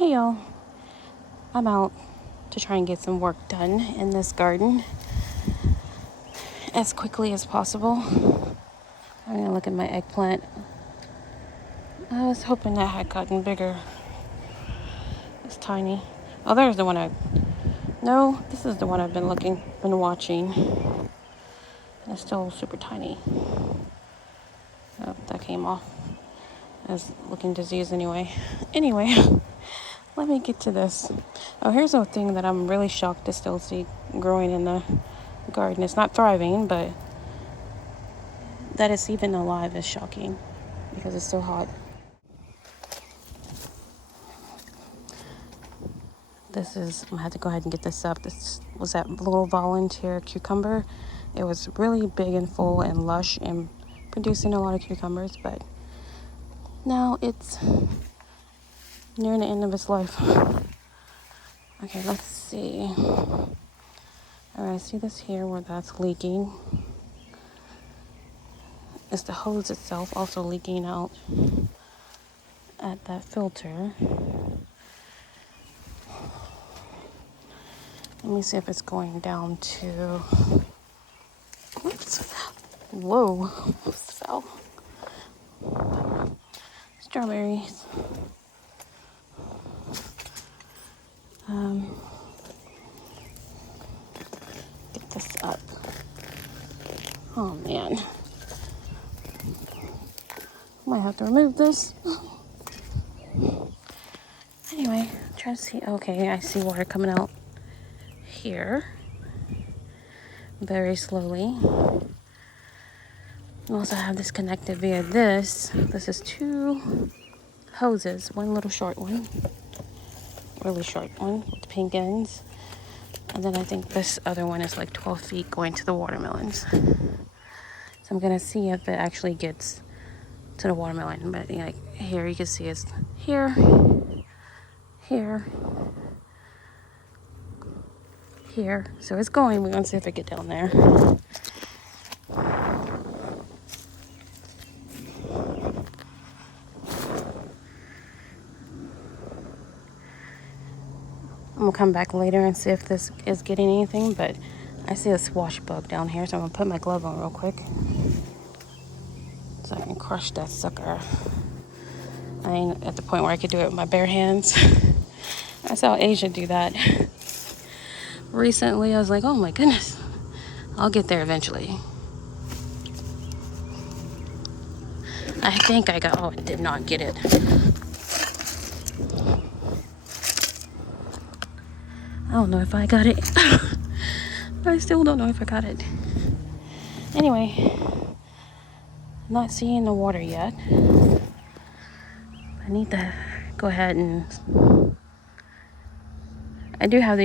Hey y'all, I'm out to try and get some work done in this garden as quickly as possible. I'm gonna look at my eggplant. I was hoping that had gotten bigger. It's tiny. Oh, there's the one no, this is the one I've been watching. It's still super tiny. Oh, that came off. It's looking diseased anyway. Anyway, let me get to this. Oh, here's a thing that I'm really shocked to still see growing in the garden. It's not thriving, but that it's even alive is shocking because it's so hot. I had to go ahead and get this up. This was that little volunteer cucumber. It was really big and full and lush and producing a lot of cucumbers, but now it's nearing the end of its life. Okay, let's see. All right, see this here where that's leaking. It's the hose itself also leaking out at that filter. Let me see if it's going down to... Oops. Whoa. Fell. Strawberries. Get this up. Oh man. Might have to remove this. Anyway, try to see. Okay, I see water coming out here. Very slowly. I also have this connected via this. This is two hoses. One little short one. Really short one with pink ends. And then I think this other one is like 12 feet going to the watermelons. So I'm going to see if it actually gets to the watermelon. But like here you can see it's here, here, here. So it's going. We're going to see if it gets down there. I'm going to come back later and see if this is getting anything. But I see a swash bug down here. So I'm going to put my glove on real quick. So I can crush that sucker. I ain't at the point where I could do it with my bare hands. I saw Asia do that recently. I was like, oh my goodness, I'll get there eventually. I think I got, oh, I did not get it. I don't know if I got it. I still don't know if I got it. Anyway, not seeing the water yet. I need to go ahead and... I do have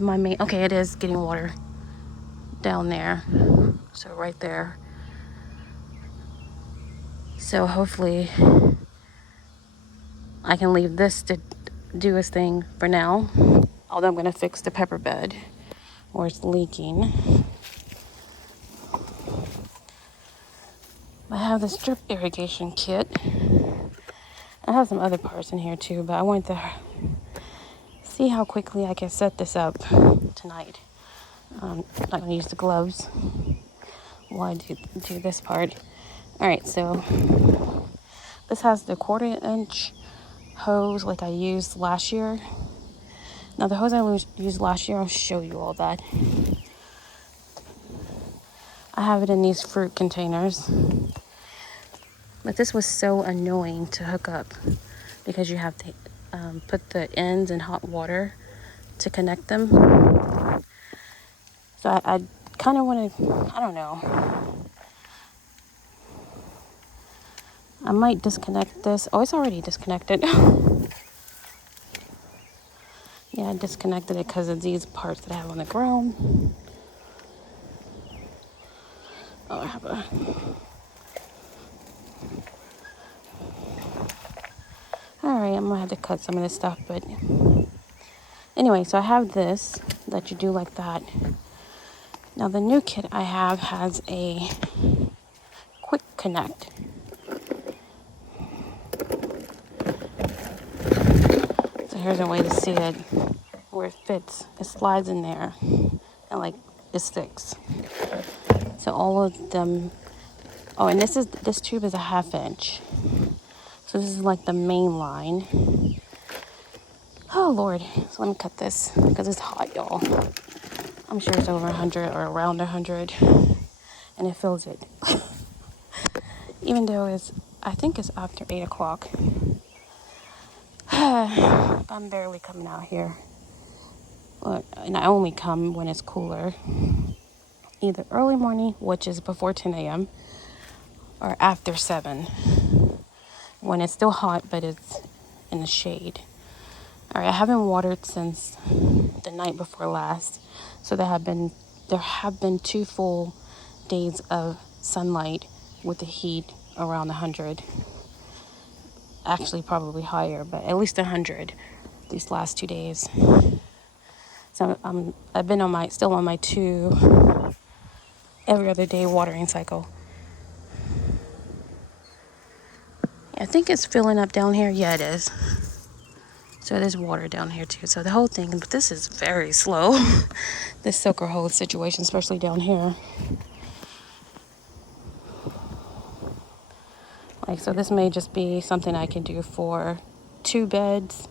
my main... Okay, it is getting water down there. So right there. So hopefully I can leave this to do its thing for now. Although I'm going to fix the pepper bed where it's leaking. I have this drip irrigation kit. I have some other parts in here too, but I wanted to see how quickly I can set this up tonight. I'm not going to use the gloves while I do this part. Alright, so this has the 1/4 inch hose like I used last year. Now the hose I used last year, I'll show you all that. I have it in these fruit containers. But this was so annoying to hook up because you have to put the ends in hot water to connect them. So I kind of want to, I don't know. I might disconnect this. Oh, it's already disconnected. Yeah, I disconnected it because of these parts that I have on the ground. Oh, I have a... Alright, I'm gonna have to cut some of this stuff, but... Anyway, so I have this that you do like that. Now the new kit I have has a quick connect. So So here's a way to see it where it fits. It slides in there and like it sticks. So all of them. Oh, and this tube is a 1/2 inch. So this is like the main line. Oh Lord. So let me cut this because it's hot, y'all. I'm sure it's over 100 or around 100, and it feels it. Even though I think it's after 8 o'clock. I'm barely coming out here. Look, and I only come when it's cooler. Either early morning, which is before 10 a.m., or after 7, when it's still hot, but it's in the shade. All right, I haven't watered since the night before last. So there have been 2 full days of sunlight with the heat around 100. Actually, probably higher, but at least 100 these last 2 days. So I've been still on my 2 every other day watering cycle. I think it's filling up down here. Yeah, it is. So there's water down here too. So the whole thing, but this is very slow. This soaker hose situation, especially down here. Like, so this may just be something I can do for 2 beds,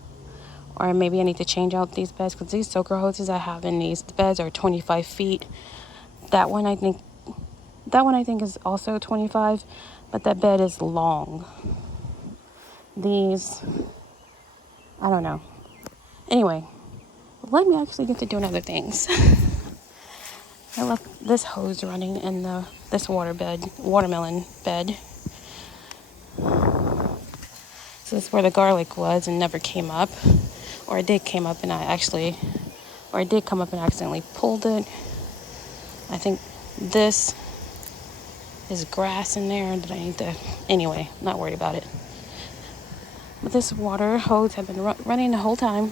or maybe I need to change out these beds because these soaker hoses I have in these beds are 25 feet. That one I think is also 25, but that bed is long. These, I don't know. Anyway, let me actually get to doing other things. I left this hose running in this watermelon bed. So this is where the garlic was and never came up. Or it did come up and I accidentally pulled it. I think this is grass in there that I need to, anyway, not worried about it. But this water hose had been running the whole time.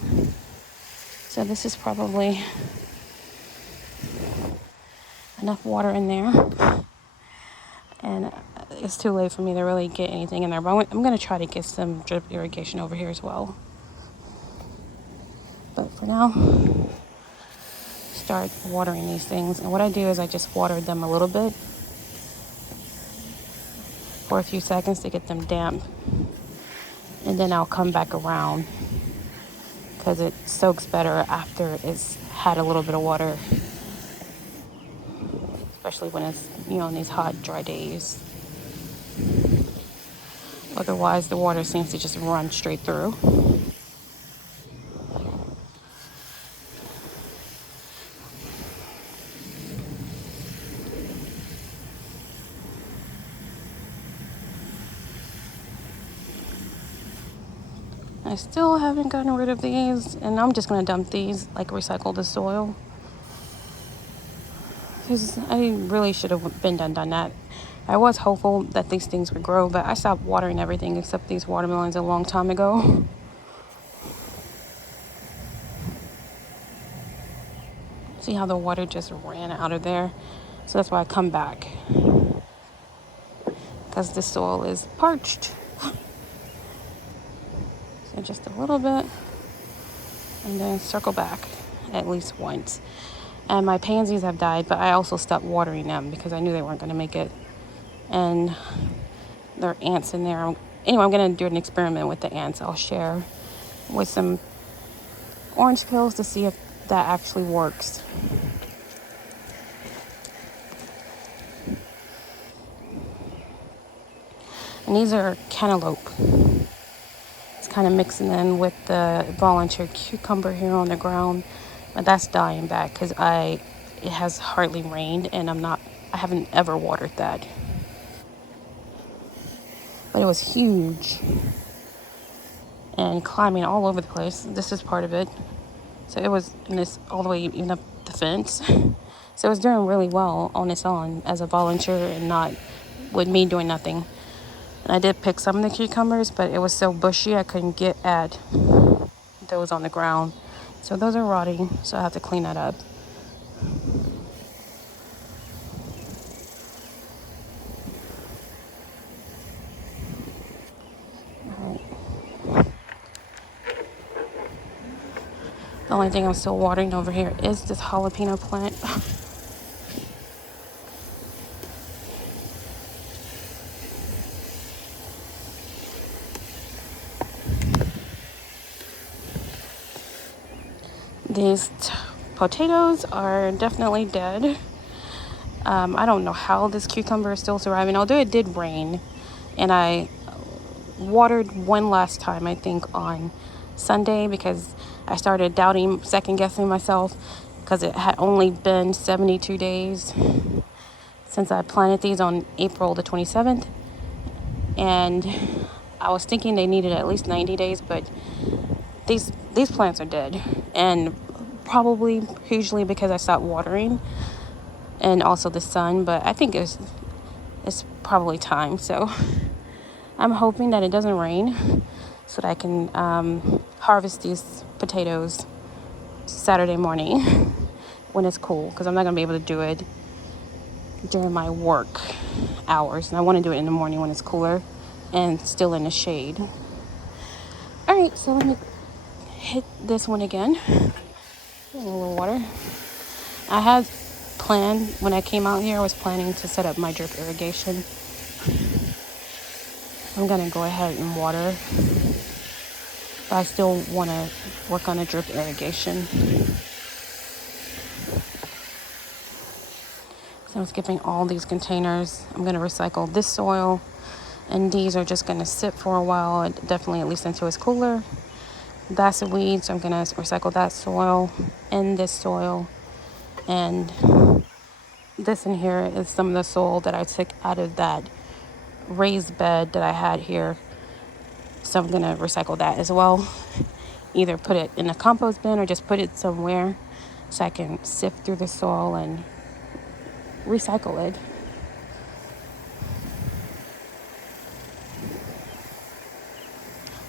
So this is probably enough water in there. And it's too late for me to really get anything in there. But I'm going to try to get some drip irrigation over here as well. But for now, start watering these things. And what I do is I just water them a little bit for a few seconds to get them damp. And then I'll come back around because it soaks better after it's had a little bit of water. Especially when it's, on these hot, dry days. Otherwise, the water seems to just run straight through. I still haven't gotten rid of these, and I'm just going to dump these, like recycle the soil. Because I really should have been done that. I was hopeful that these things would grow, but I stopped watering everything except these watermelons a long time ago. See how the water just ran out of there? So that's why I come back. Because the soil is parched. So just a little bit. And then circle back at least once. And my pansies have died, but I also stopped watering them because I knew they weren't going to make it. And there are ants in there. Anyway, I'm going to do an experiment with the ants. I'll share with some orange kills to see if that actually works. And these are cantaloupe. It's kind of mixing in with the volunteer cucumber here on the ground. But that's dying back because it has hardly rained and I haven't ever watered that. But it was huge and climbing all over the place. This is part of it. So it was in this all the way even up the fence. So it was doing really well on its own as a volunteer and not with me doing nothing. And I did pick some of the cucumbers, but it was so bushy I couldn't get at those on the ground. So those are rotting, so I have to clean that up. All right. The only thing I'm still watering over here is this jalapeno plant. These potatoes are definitely dead. I don't know how this cucumber is still surviving, although it did rain. And I watered one last time, I think, on Sunday because I started doubting, second guessing myself because it had only been 72 days since I planted these on April the 27th. And I was thinking they needed at least 90 days, but these plants are dead. And probably hugely because I stopped watering and also the sun, but I think it's probably time. So I'm hoping that it doesn't rain so that I can harvest these potatoes Saturday morning when it's cool, because I'm not going to be able to do it during my work hours, and I want to do it in the morning when it's cooler and still in the shade. All right, so let me hit this one again. A little water. I had planned, when I came out here, I was planning to set up my drip irrigation. I'm gonna go ahead and water, but I still want to work on a drip irrigation. So I'm skipping all these containers. I'm gonna recycle this soil, and these are just gonna sit for a while, definitely at least until it's cooler. That's a weed, so I'm gonna recycle that soil and this soil, and this in here is some of the soil that I took out of that raised bed that I had here, so I'm gonna recycle that as well. Either put it in a compost bin or just put it somewhere so I can sift through the soil and recycle it.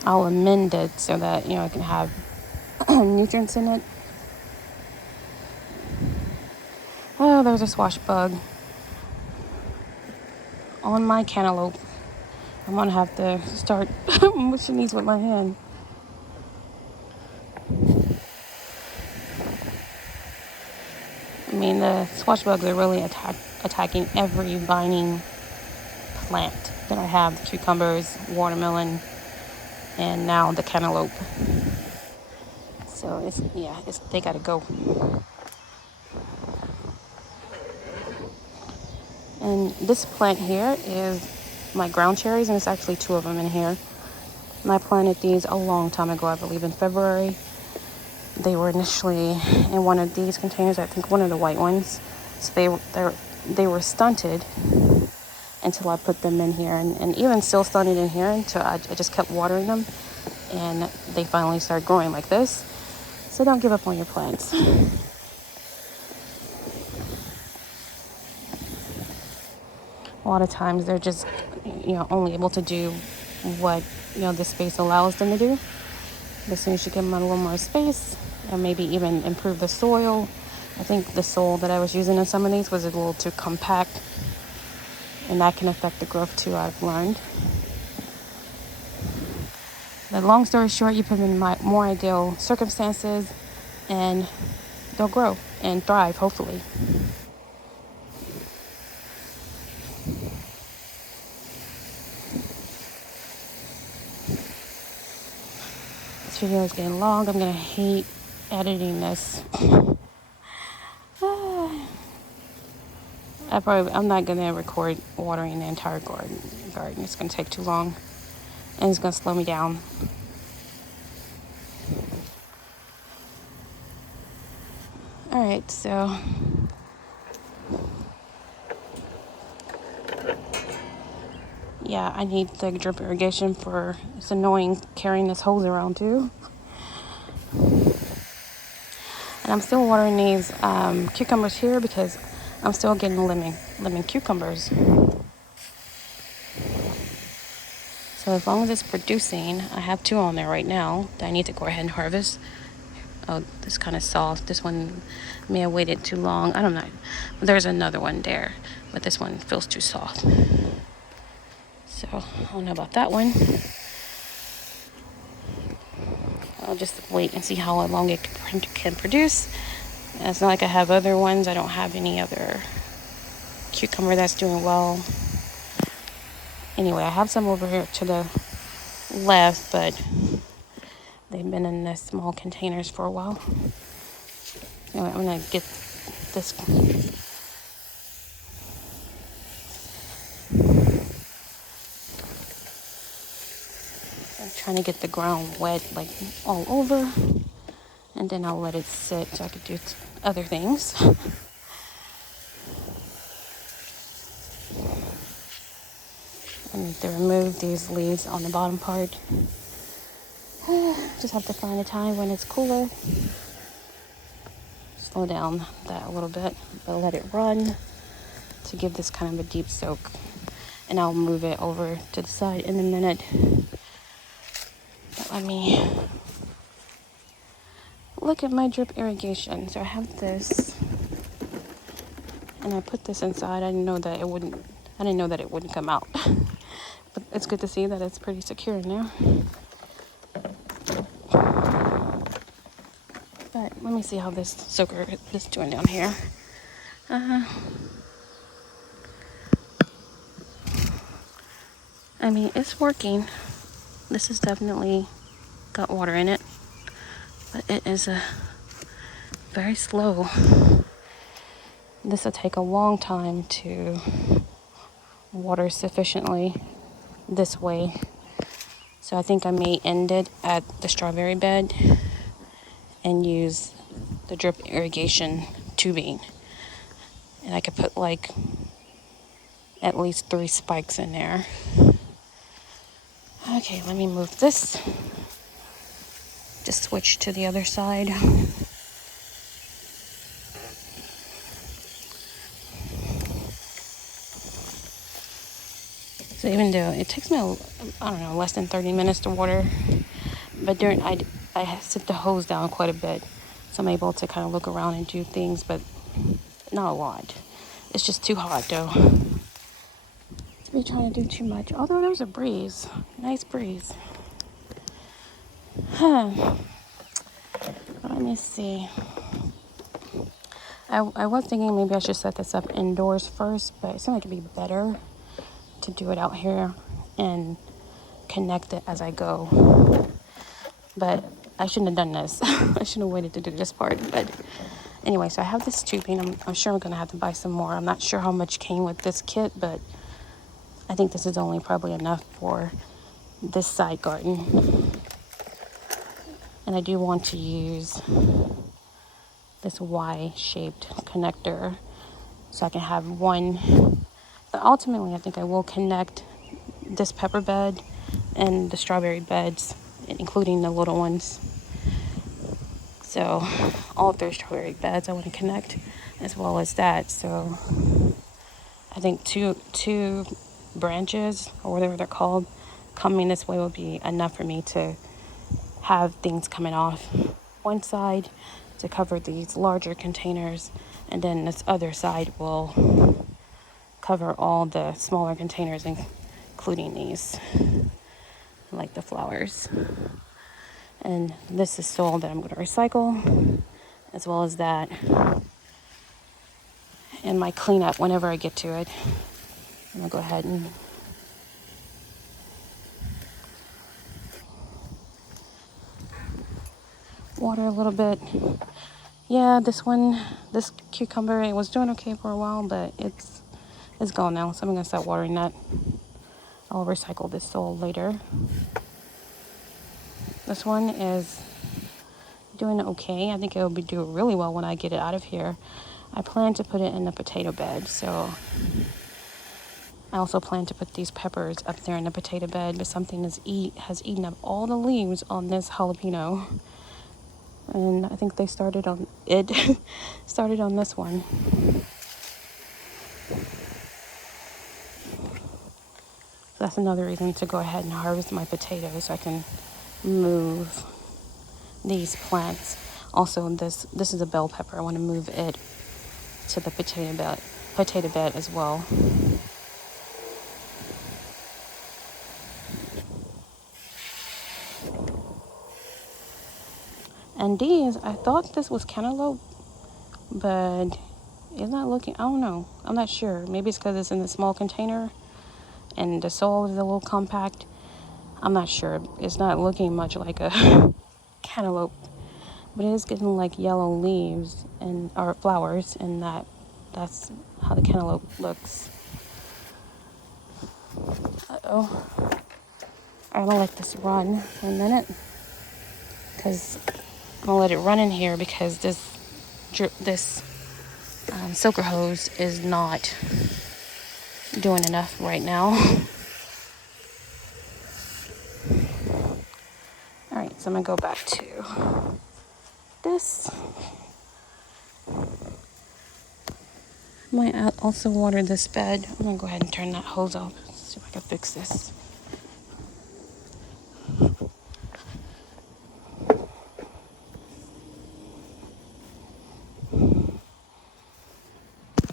I'll amend it so that I can have nutrients in it. Oh, there's a squash bug on my cantaloupe. I'm gonna have to start mushing these with my hand. I mean, the squash bugs are really attacking every vining plant that I have: the cucumbers, watermelon, and now the cantaloupe. So they gotta go. And this plant here is my ground cherries, and it's actually two of them in here. And I planted these a long time ago, I believe in February. They were initially in one of these containers, I think one of the white ones. So they were stunted until I put them in here, and even still stunted in here until I just kept watering them, and they finally started growing like this. So don't give up on your plants. A lot of times they're just only able to do what this space allows them to do. But as soon as you give them a little more space, and maybe even improve the soil. I think the soil that I was using in some of these was a little too compact, and that can affect the growth too, I've learned. But long story short, you put them in more ideal circumstances and they'll grow and thrive, hopefully. This video is getting long. I'm gonna hate editing this. I'm not gonna record watering the entire garden. It's gonna take too long, and it's gonna slow me down. All right, so yeah, I need the drip irrigation for. It's annoying carrying this hose around too. And I'm still watering these cucumbers here because I'm still getting lemon cucumbers. So as long as it's producing, I have 2 on there right now that I need to go ahead and harvest. Oh, this is kind of soft. This one may have waited too long. I don't know. There's another one there, but this one feels too soft. So I don't know about that one. I'll just wait and see how long it can produce. It's not like I have other ones. I don't have any other cucumber that's doing well. Anyway, I have some over here to the left, but they've been in the small containers for a while. Anyway, I'm gonna get this. I'm trying to get the ground wet, like all over, and then I'll let it sit so I could do other things. I need to remove these leaves on the bottom part. Just have to find a time when it's cooler. Slow down that a little bit, but let it run to give this kind of a deep soak. And I'll move it over to the side in a minute. But let me look at my drip irrigation. So I have this, and I put this inside. I didn't know that it wouldn't come out. But it's good to see that it's pretty secure in there. But let me see how this soaker is doing down here. I mean, it's working. This has definitely got water in it, but it is very slow. This will take a long time to water sufficiently this way. So I think I may end it at the strawberry bed and use the drip irrigation tubing. And I could put like at least 3 spikes in there. Okay, let me move this. Just switch to the other side. So even though it takes me, less than 30 minutes to water, but I sit the hose down quite a bit, so I'm able to kind of look around and do things, but not a lot. It's just too hot though to be trying to do too much. Although there's a breeze, nice breeze. Let me see. I was thinking maybe I should set this up indoors first, but it seemed like it'd be better to do it out here and connect it as I go. But I shouldn't have done this. I shouldn't have waited to do this part. But anyway, so I have this tubing. I'm sure I'm gonna have to buy some more. I'm not sure how much came with this kit, but I think this is only probably enough for this side garden. And I do want to use this Y-shaped connector so I can have one. But ultimately, I think I will connect this pepper bed and the strawberry beds, including the little ones. So all 3 strawberry beds I want to connect, as well as that. So I think two branches, or whatever they're called, coming this way will be enough for me to have things coming off one side to cover these larger containers, and then this other side will cover all the smaller containers, including these, like the flowers. And this is soil that I'm going to recycle, as well as that, and my cleanup whenever I get to it. I'm going to go ahead and water a little bit. Yeah, this cucumber, it was doing okay for a while, but it's gone now, so I'm going to start watering that. I'll recycle this soil later. This one is doing okay. I think it will be doing really well when I get it out of here. I plan to put it in the potato bed, so I also plan to put these peppers up there in the potato bed, but something has eaten up all the leaves on this jalapeno. And I think they started on this one. So that's another reason to go ahead and harvest my potatoes so I can move these plants. Also, this is a bell pepper. I want to move it to the potato bed as well. And these, I thought this was cantaloupe, but it's not looking, I don't know. I'm not sure. Maybe it's because it's in a small container and the soil is a little compact. I'm not sure. It's not looking much like a cantaloupe, but it is getting like yellow leaves and or flowers, and that's how the cantaloupe looks. Uh-oh. I'm gonna let this run for a minute because I'm gonna let it run in here because this soaker hose is not doing enough right now. All right, so I'm gonna go back to this. Might also water this bed. I'm gonna go ahead and turn that hose off. See if I can fix this.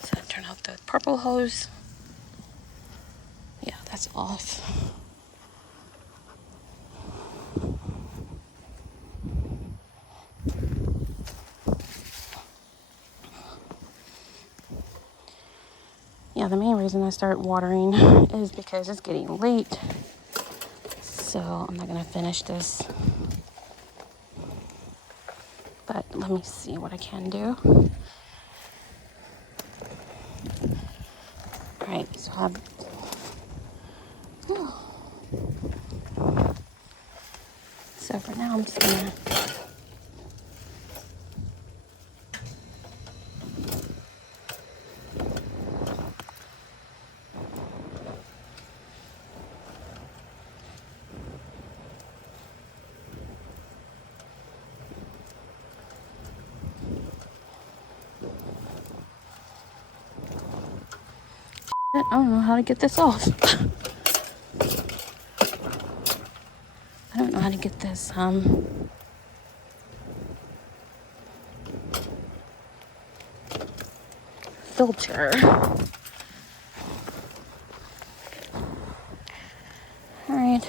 So turn off the purple hose. Yeah, that's off. Yeah, the main reason I start watering is because it's getting late. So I'm not gonna finish this. But let me see what I can do. Alright, so so for now I'm just gonna I don't know how to get this off. I don't know how to get this filter. All right.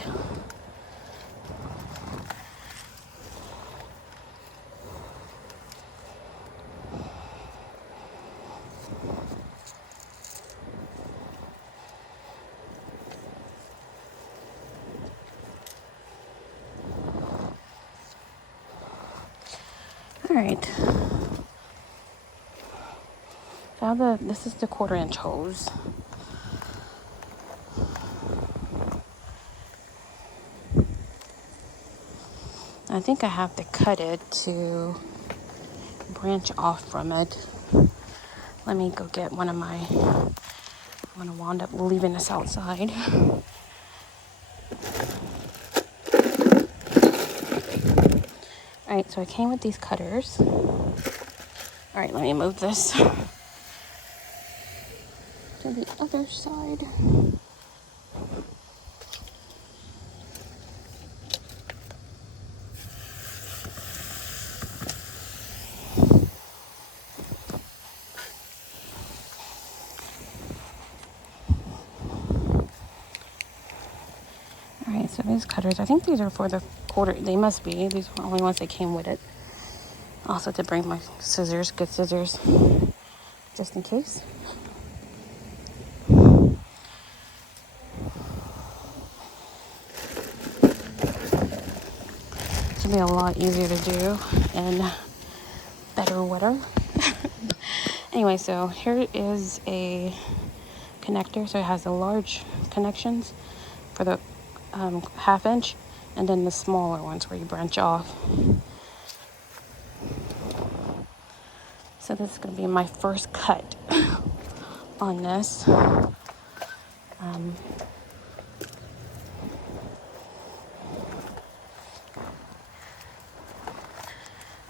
All right. Now this is the 1/4-inch hose. I think I have to cut it to branch off from it. Let me go get one of my, I'm gonna wind up leaving this outside. All right, so I came with these cutters. All right, let me move this to the other side. All right, so these cutters, I think these are for the 1/4, they must be. These are the only ones that came with it. Also to bring my scissors, good scissors, just in case. This will be a lot easier to do and better weather. Anyway, so here is a connector. So it has the large connections for the 1/2 inch, and then the smaller ones where you branch off. So this is going to be my first cut on this.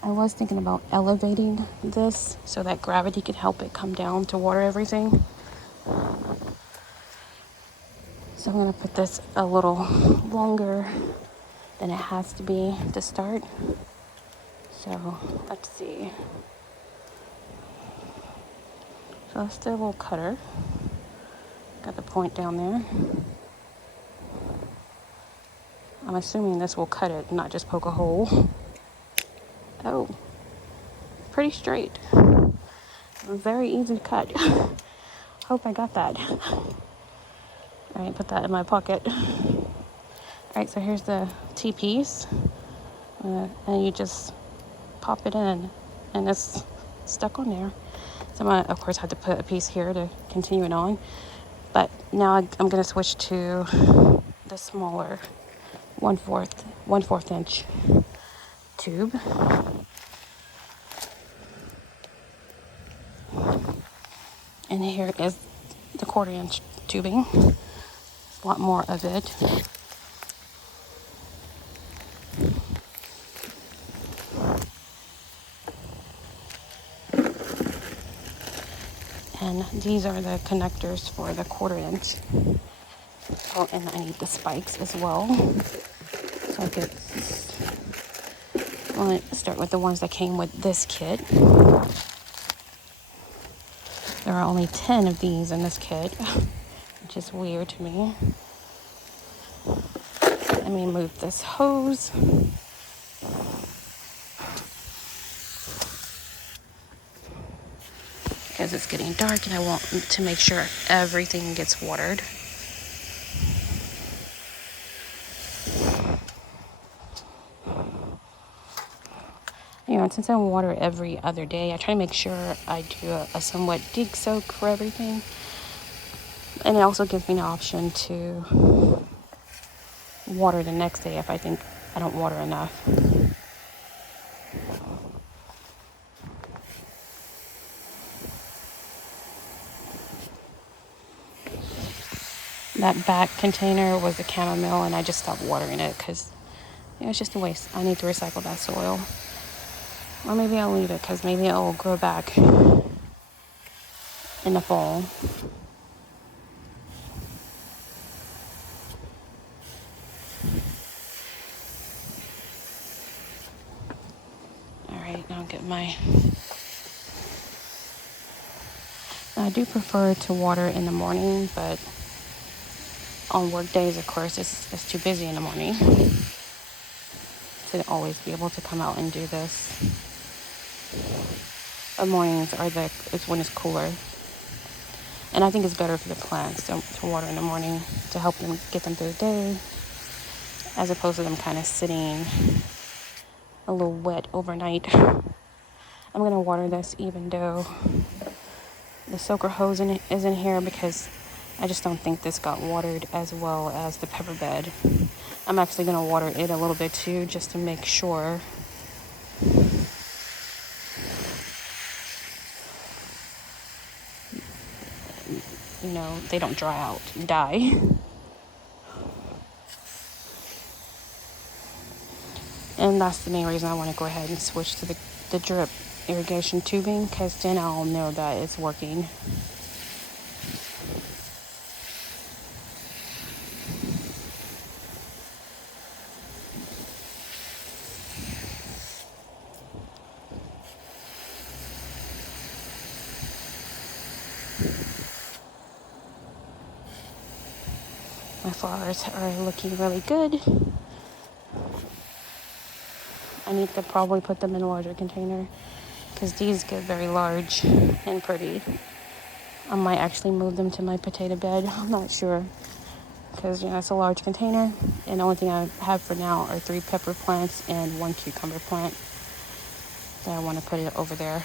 I was thinking about elevating this so that gravity could help it come down to water everything. So I'm going to put this a little longer than it has to be to start. So let's see. So that's the little cutter. Got the point down there. I'm assuming this will cut it, not just poke a hole. Oh, pretty straight. Very easy to cut. Hope I got that. Alright, put that in my pocket. Alright, so here's the T-piece. And you just pop it in, and it's stuck on there. So I'm gonna, of course, have to put a piece here to continue it on. But now I'm gonna switch to the smaller 1/4 inch tube. And here is the 1/4 inch tubing. A lot more of it. And these are the connectors for the 1/4 inch. Oh, and I need the spikes as well. So I could start with the ones that came with this kit. There are only 10 of these in this kit, which is weird to me. Let me move this hose. Because it's getting dark and I want to make sure everything gets watered. You know, since I water every other day, I try to make sure I do a somewhat dig soak for everything. And it also gives me an option to water the next day if I think I don't water enough. That back container was the chamomile, and I just stopped watering it because it's just a waste. I need to recycle that soil. Or maybe I'll leave it because maybe it'll grow back in the fall. Alright, now I'll get my... I do prefer to water in the morning, but on work days, of course, it's too busy in the morning to always be able to come out and do this. But mornings it's when it's cooler. And I think it's better for the plants to water in the morning to help them get them through the day, as opposed to them kind of sitting a little wet overnight. I'm going to water this even though the soaker hose is in here, because I just don't think this got watered as well as the pepper bed. I'm actually going to water it a little bit too, just to make sure. You know, they don't dry out and die. And that's the main reason I want to go ahead and switch to the drip irrigation tubing, because then I'll know that it's working. My flowers are looking really good. I need to probably put them in a larger container, because these get very large and pretty. I might actually move them to my potato bed. I'm not sure, because it's a large container, and the only thing I have for now are 3 pepper plants and 1 cucumber plant that I want to put it over there.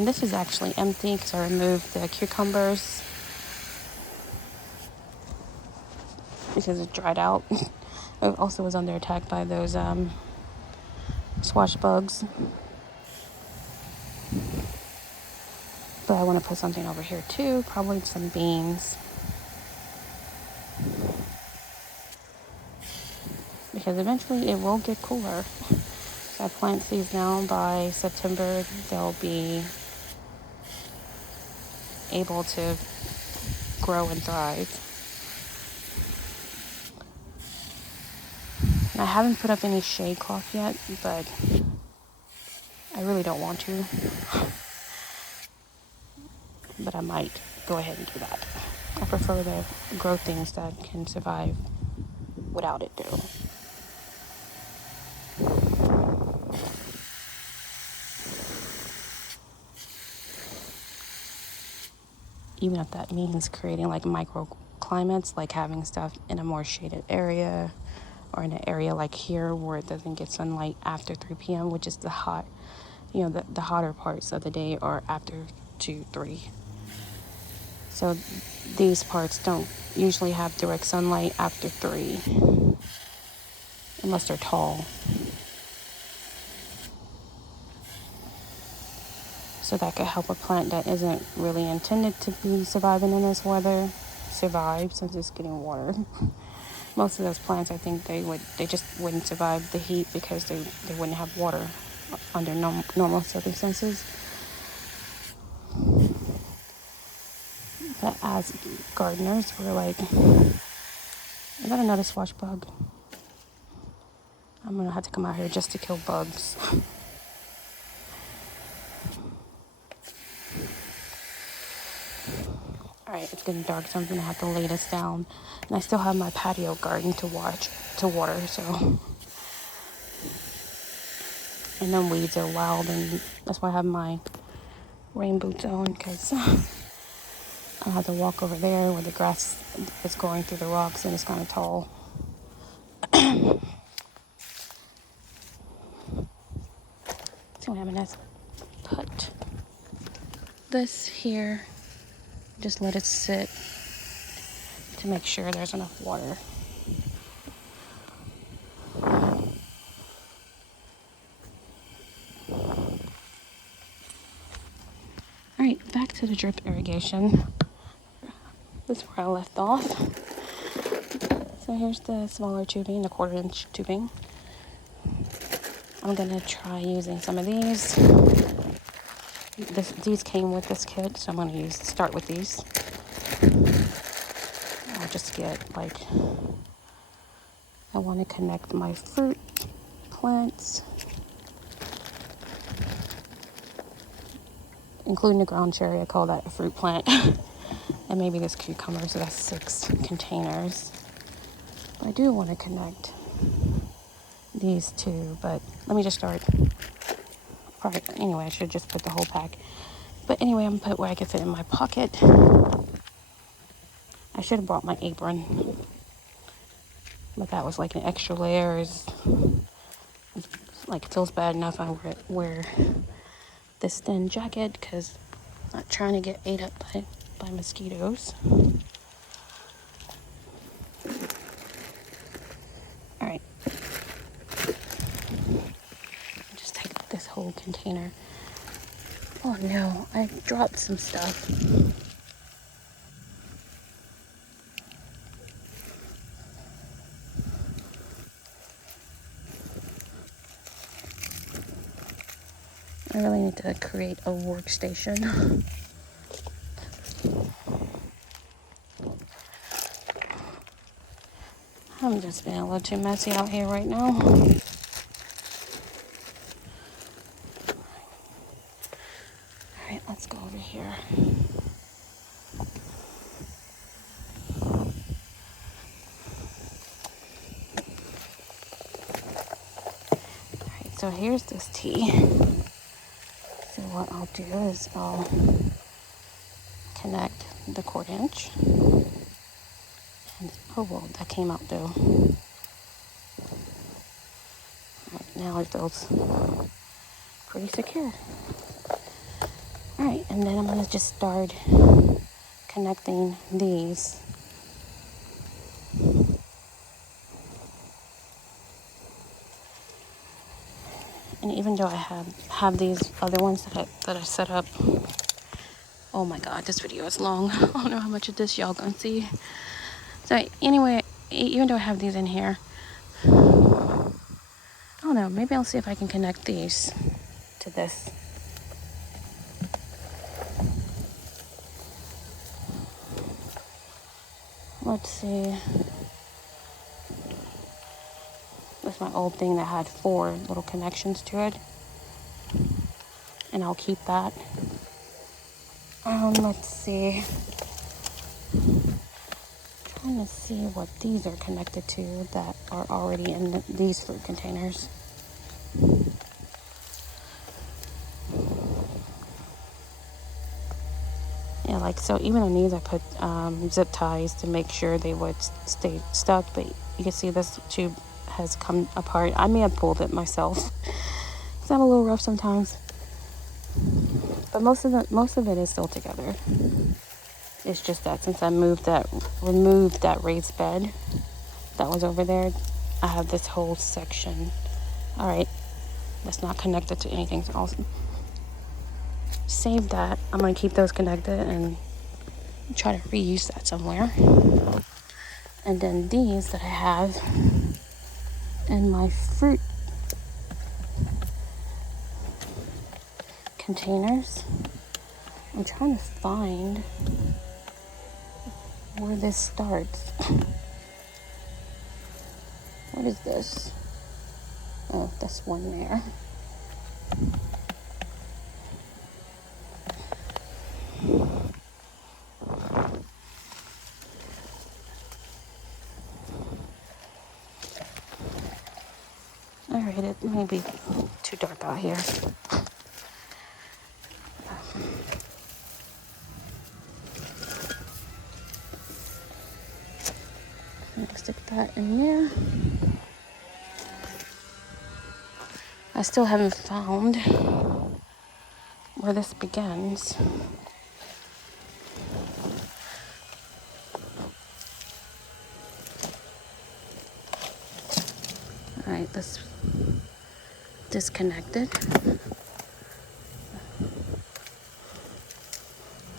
This is actually empty because I removed the cucumbers because it dried out. It also was under attack by those squash bugs. But I want to put something over here too, probably some beans. Because eventually it will get cooler. So I plant seeds now. By September, they'll be able to grow and thrive. And I haven't put up any shade cloth yet, but I really don't want to. but I might go ahead and do that. I prefer to grow things that can survive without it though. Even if that means creating like microclimates, like having stuff in a more shaded area, or in an area like here where it doesn't get sunlight after 3 p.m., which is the hotter parts of the day are after 2, 3. So these parts don't usually have direct sunlight after 3, unless they're tall. So that could help a plant that isn't really intended to be surviving in this weather survive, since it's getting water. Most of those plants, I think they just wouldn't survive the heat because they wouldn't have water under normal circumstances. But as gardeners, we're like, I got another swash bug. I'm gonna have to come out here just to kill bugs. Alright, it's getting dark, so I'm gonna have to lay this down. And I still have my patio garden to water, so. And them weeds are wild, and that's why I have my rain boots on, because I have to walk over there where the grass is going through the rocks and it's kind of tall. So I'm gonna put this here, just let it sit to make sure there's enough water. Alright, back to the drip irrigation. This is where I left off. So here's the smaller tubing, the 1/4-inch tubing. I'm gonna try using some of these. These came with this kit, so I'm gonna start with these. I'll just get I want to connect my fruit plants, including the ground cherry. I call that a fruit plant. And maybe this cucumber, so that's 6 containers. But I do want to connect these two, but let me just start. Anyway, I should just put the whole pack. But anyway, I'm gonna put where I can fit in my pocket. I should have brought my apron, but that was like an extra layer. It feels bad enough I wear this thin jacket because I'm not trying to get ate up by mosquitoes. All right, just take this whole container. Oh no, I dropped some stuff. I really need to create a workstation. I'm just being a little too messy out here right now. Alright, let's go over here. Alright, so here's this tea. So what I'll do is I'll connect the 1/4-inch. And, oh, well, that came out though. Alright, now it feels pretty secure. Alright, and then I'm going to just start connecting these. And even though I have these other ones that I set up, oh my god, this video is long. I don't know how much of this y'all gonna see. So anyway, even though I have these in here, I don't know, maybe I'll see if I can connect these to this. Let's see. That's my old thing that had 4 little connections to it. And I'll keep that. Let's see. Trying to see what these are connected to that are already in these food containers. Yeah, like so even on these I put zip ties to make sure they would stay stuck, but you can see this tube has come apart. I may have pulled it myself. It's not a little rough sometimes, but most of it is still together. It's just that since I removed that raised bed that was over there, I have this whole section. All right, that's not connected to anything. So I'll save that. I'm gonna keep those connected and try to reuse that somewhere. And then these that I have in my fruit containers, I'm trying to find where this starts. What is this? Oh, that's one there. Alright, it may be too dark out here. Stick that in there. I still haven't found where this begins. Alright, this disconnected.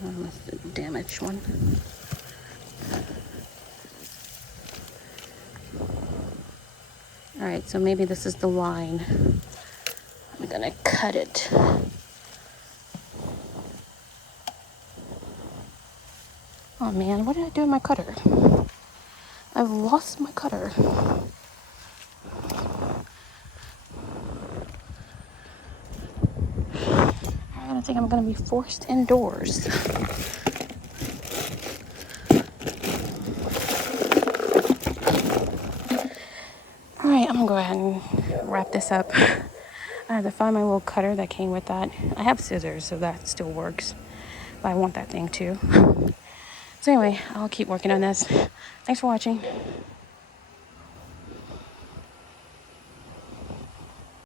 That's the damaged one. Alright, so maybe this is the line. I'm gonna cut it. Oh man, what did I do with my cutter? I've lost my cutter. I think I'm gonna be forced indoors. Alright, I'm gonna go ahead and wrap this up. I had to find my little cutter that came with that. I have scissors, so that still works. But I want that thing too. So anyway, I'll keep working on this. Thanks for watching.